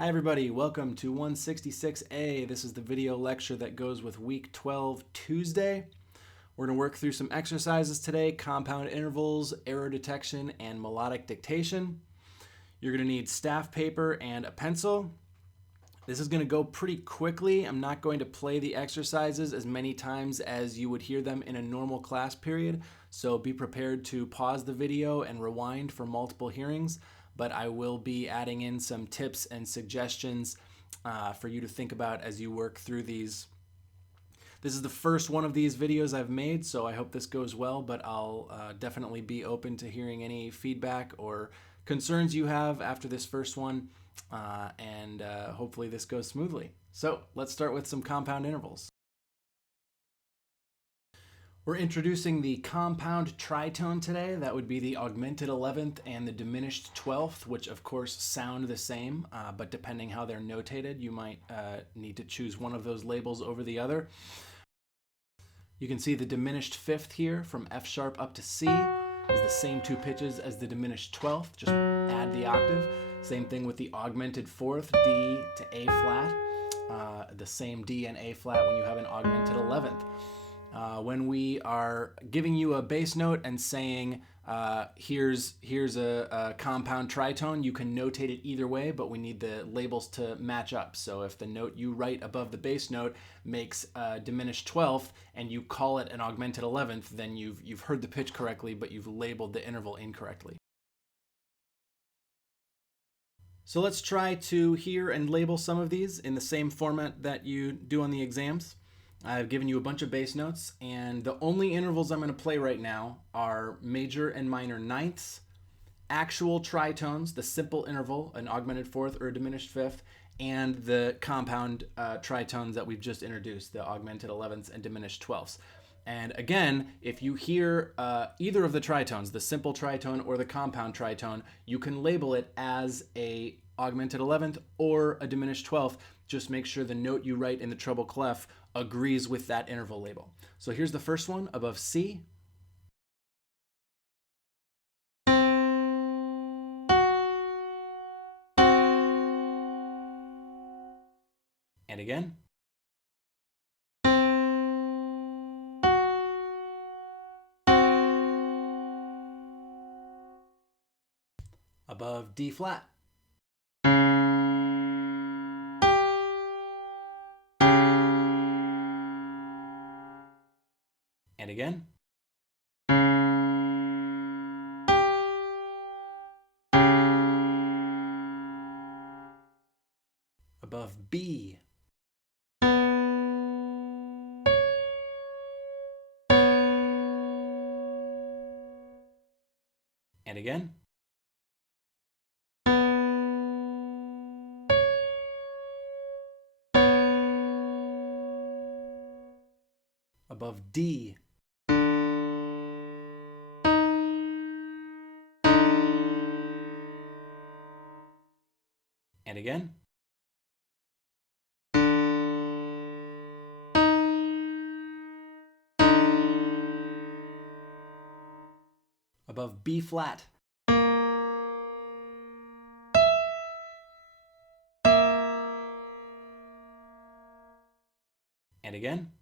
Hi everybody, welcome to 166A. This is the video lecture that goes with week 12 Tuesday. We're going to work through some exercises today: compound intervals, error detection, and melodic dictation. You're going to need staff paper and a pencil. This is going to go pretty quickly. I'm not going to play the exercises as many times as you would hear them in a normal class period, so be prepared to pause the video and rewind for multiple hearings. But I will be adding in some tips and suggestions for you to think about as you work through these. This is the first one of these videos I've made, so I hope this goes well, but I'll definitely be open to hearing any feedback or concerns you have after this first one, and hopefully this goes smoothly. So let's start with some compound intervals. We're introducing the compound tritone today. That would be the augmented 11th and the diminished 12th, which of course sound the same, but depending how they're notated, you might need to choose one of those labels over the other. You can see the diminished 5th here from F sharp up to C is the same two pitches as the diminished 12th, just add the octave. Same thing with the augmented 4th, D to A flat, the same D and A flat when you have an augmented 11th. When we are giving you a bass note and saying, here's a compound tritone, you can notate it either way, but we need the labels to match up. So if the note you write above the bass note makes a diminished 12th and you call it an augmented 11th, then you've heard the pitch correctly, but you've labeled the interval incorrectly. So let's try to hear and label some of these in the same format that you do on the exams. I've given you a bunch of bass notes, and the only intervals I'm going to play right now are major and minor ninths, actual tritones, the simple interval, an augmented 4th or a diminished 5th, and the compound tritones that we've just introduced, the augmented 11ths and diminished 12ths. And again, if you hear either of the tritones, the simple tritone or the compound tritone, you can label it as a augmented 11th or a diminished 12th. Just make sure the note you write in the treble clef agrees with that interval label. So here's the first one above C. And again. Above D flat. And again. Above B. And again. Above D. And again. Above B flat. And again.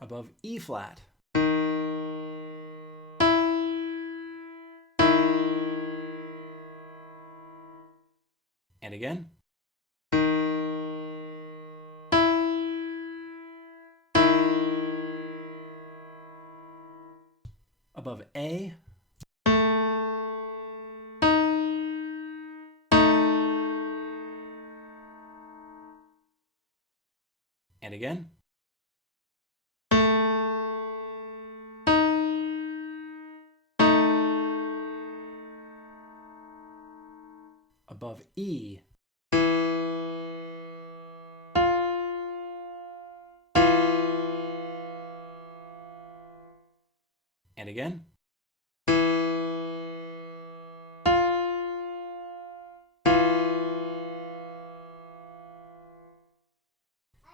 Above E flat. And again. Above A. And again. Above E. And again.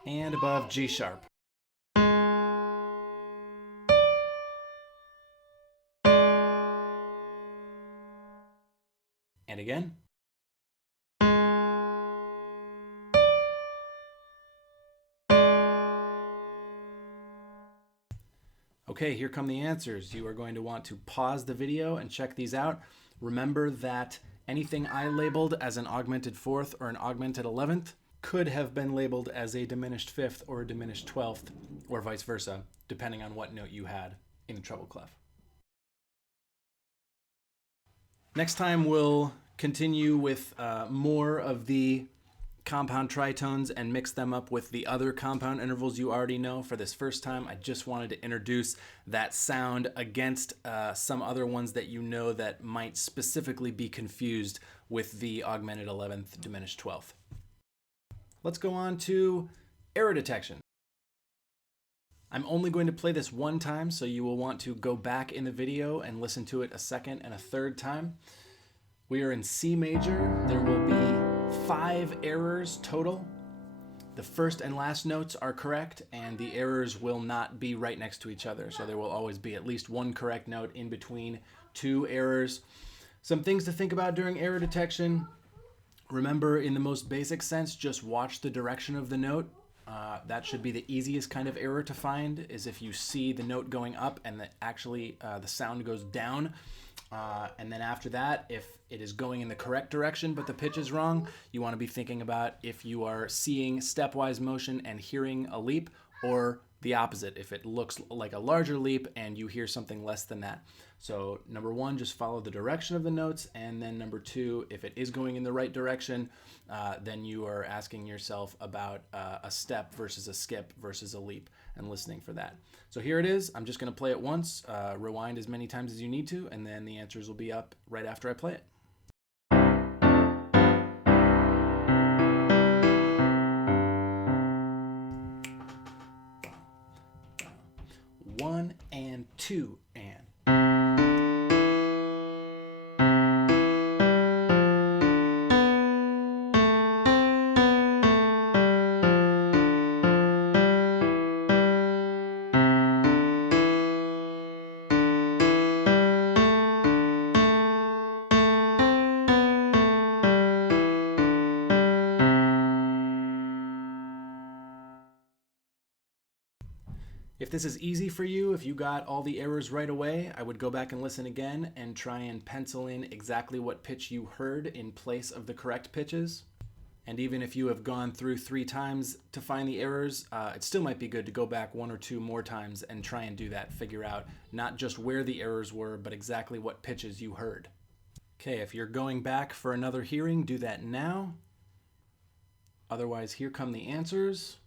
And above G sharp. And again. Okay, here come the answers. You are going to want to pause the video and check these out. Remember that anything I labeled as an augmented fourth or an augmented 11th could have been labeled as a diminished fifth or a diminished 12th, or vice versa, depending on what note you had in the treble clef. Next time we'll continue with more of the compound tritones and mix them up with the other compound intervals you already know. For this first time, I just wanted to introduce that sound against some other ones that you know that might specifically be confused with the augmented 11th, diminished 12th. Let's go on to error detection. I'm only going to play this one time, so you will want to go back in the video and listen to it a second and a third time. We are in C major. There will be 5 errors total. The first and last notes are correct, and the errors will not be right next to each other. So there will always be at least one correct note in between 2 errors. Some things to think about during error detection. Remember, in the most basic sense, just watch the direction of the note. That should be the easiest kind of error to find, is if you see the note going up and that actually the sound goes down. And then after that, if it is going in the correct direction but the pitch is wrong, you want to be thinking about if you are seeing stepwise motion and hearing a leap, or the opposite, if it looks like a larger leap and you hear something less than that. So number 1, just follow the direction of the notes, and then number 2, if it is going in the right direction, then you are asking yourself about a step versus a skip versus a leap and listening for that. So here it is. I'm just going to play it once, rewind as many times as you need to, and then the answers will be up right after I play it. 1 and 2 and. If this is easy for you, if you got all the errors right away, I would go back and listen again and try and pencil in exactly what pitch you heard in place of the correct pitches. And even if you have gone through 3 times to find the errors, it still might be good to go back 1 or 2 more times and try and do that. Figure out not just where the errors were, but exactly what pitches you heard. Okay, if you're going back for another hearing, do that now. Otherwise, here come the answers.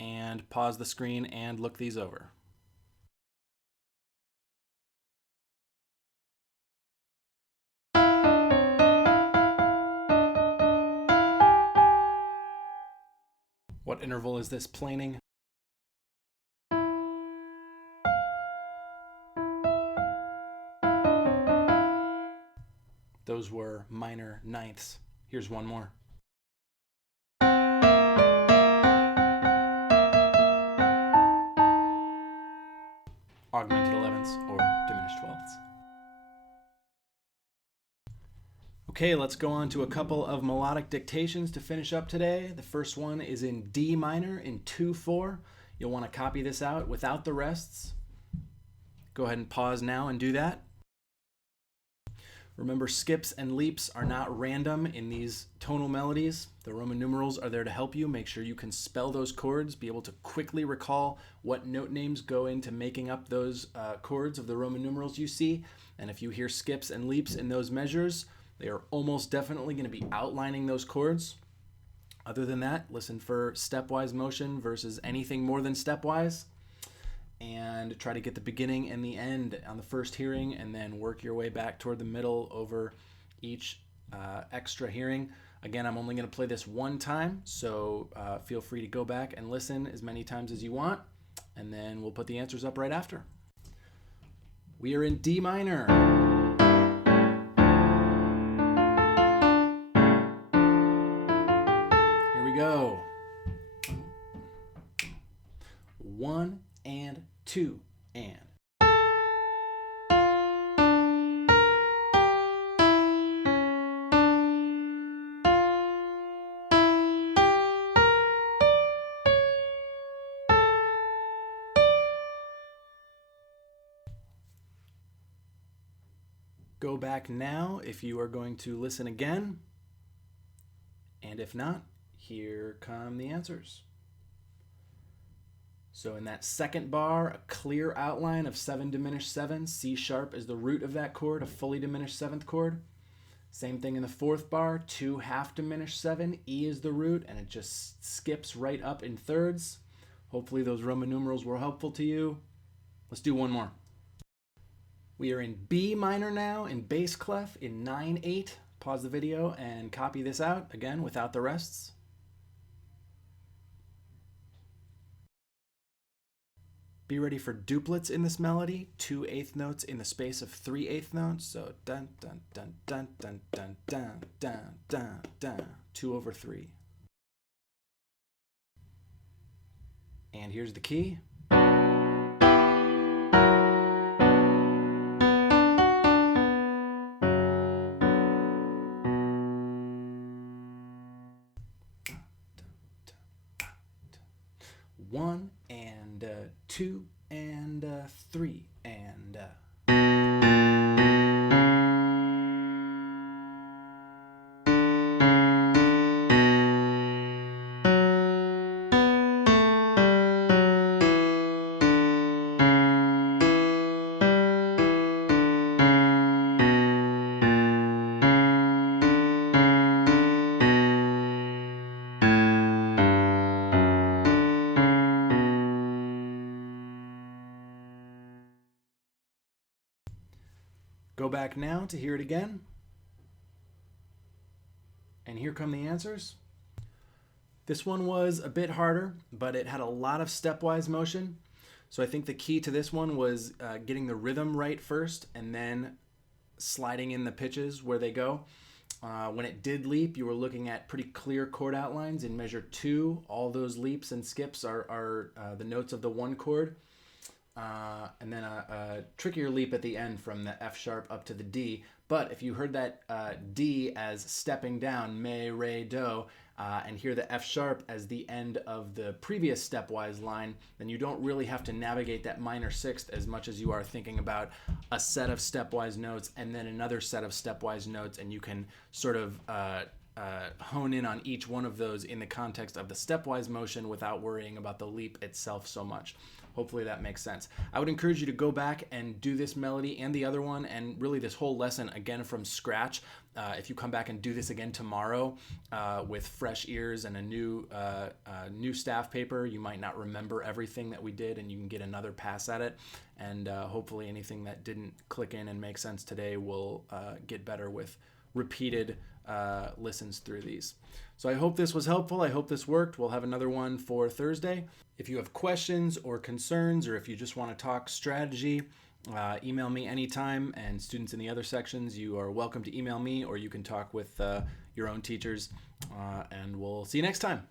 And pause the screen and look these over. What interval is this planing? Those were minor ninths. Here's one more. Augmented 11ths or diminished 12ths. Okay, let's go on to a couple of melodic dictations to finish up today. The first one is in D minor in 2/4. You'll want to copy this out without the rests. Go ahead and pause now and do that. Remember, skips and leaps are not random in these tonal melodies. The Roman numerals are there to help you. Make sure you can spell those chords, be able to quickly recall what note names go into making up those chords of the Roman numerals you see. And if you hear skips and leaps in those measures, they are almost definitely going to be outlining those chords. Other than that, listen for stepwise motion versus anything more than stepwise. And try to get the beginning and the end on the first hearing, and then work your way back toward the middle over each extra hearing. Again, I'm only going to play this one time, so feel free to go back and listen as many times as you want, and then we'll put the answers up right after. We are in D minor. Here we go. 1 and 2 and. Go back now if you are going to listen again. And if not, here come the answers. So in that second bar, a clear outline of 7 diminished 7. C sharp is the root of that chord, a fully diminished 7th chord. Same thing in the fourth bar, 2 half diminished 7. E is the root, and it just skips right up in thirds. Hopefully those Roman numerals were helpful to you. Let's do one more. We are in B minor now, in bass clef, in 9/8. Pause the video and copy this out, again, without the rests. Be ready for duplets in this melody, 2 eighth notes in the space of 3 eighth notes. So dun dun dun dun dun dun dun dun dun dun, 2/3. And here's the key. One and 2 and 3 and Go back now to hear it again. And here come the answers. This one was a bit harder, but it had a lot of stepwise motion. So I think the key to this one was getting the rhythm right first and then sliding in the pitches where they go. When it did leap, you were looking at pretty clear chord outlines. In measure 2, all those leaps and skips are the notes of the 1 chord. And then a trickier leap at the end from the F sharp up to the D. But if you heard that D as stepping down, me, re, do, and hear the F sharp as the end of the previous stepwise line, then you don't really have to navigate that minor 6th as much as you are thinking about a set of stepwise notes and then another set of stepwise notes, and you can sort of hone in on each one of those in the context of the stepwise motion without worrying about the leap itself so much. Hopefully that makes sense. I would encourage you to go back and do this melody and the other one and really this whole lesson again from scratch. If you come back and do this again tomorrow with fresh ears and a new staff paper, you might not remember everything that we did, and you can get another pass at it. And hopefully anything that didn't click in and make sense today will get better with repeated listens through these. So I hope this was helpful. I hope this worked. We'll have another one for Thursday. If you have questions or concerns, or if you just want to talk strategy, email me anytime. And students in the other sections, you are welcome to email me, or you can talk with your own teachers. And we'll see you next time.